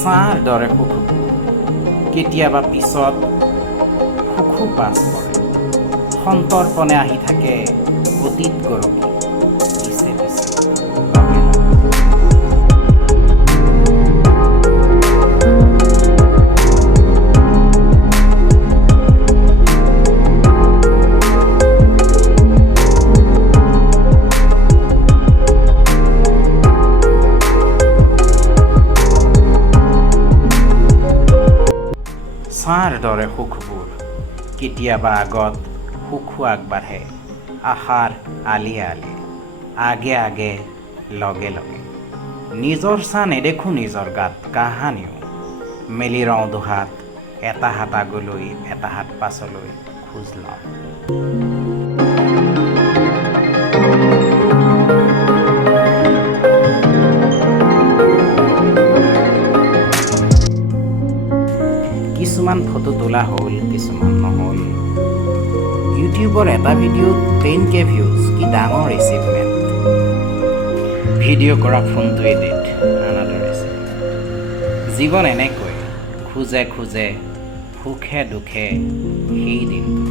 ছাঁৰ দৰে সুখ কেতিয়াবা পিছত সুখো পাছ কৰে সন্তৰ্পণে আহি থাকে অতীত গৰকি পিছে পিছে লগে লগে ছাঁৰ দৰে সুখবোৰ কেতিয়াবা আগত সুখো আগবাঢ়ে আশাৰ আলিয়ে আলিয়ে আগে আগে লগে লগে নিজৰ ছাঁ নেদেখোঁ নিজৰ গাত কাহানিও মেলি ৰওঁ দুহাত এটা হাত আগলৈ এটা হাত পাছলৈ খোজ লওঁ কিছুমান ফটো তোলা হ'ল কিছুমান নহ'ল ইউটিউবৰ এটা ভিডিঅ'ত 10K ভিউজ কি ডাঙৰ এচিভমেণ্ট ভিডিঅ' কৰা ফোনটো এডিট আনাডাৰ এচিভমেণ্ট জীৱন এনেকৈ খোজে খোজে সুখে দুখে সেই দিনটো